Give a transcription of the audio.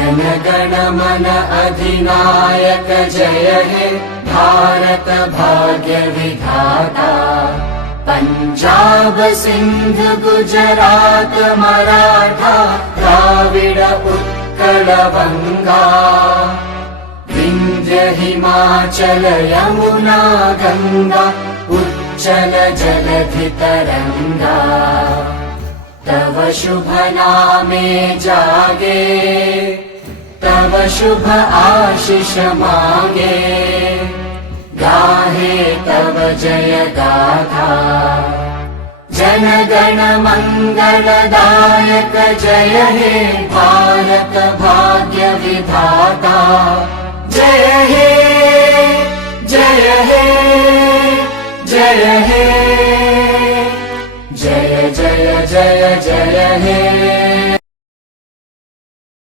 जनगण मन अधिनायक जय हे भारत भाग्य विधाता। पंजाब सिंध गुजरात मराठा द्राविड उत्कल बंगा। विंध्य हिमाचल यमुना गंगा उच्चल जलधि तरंगा। तव शुभ नामे जागे तव शुभ आशीष मांगे। गाहे तव जय गाथा जनगण मंगलदायक जय हे भारत भाग्य विधाता।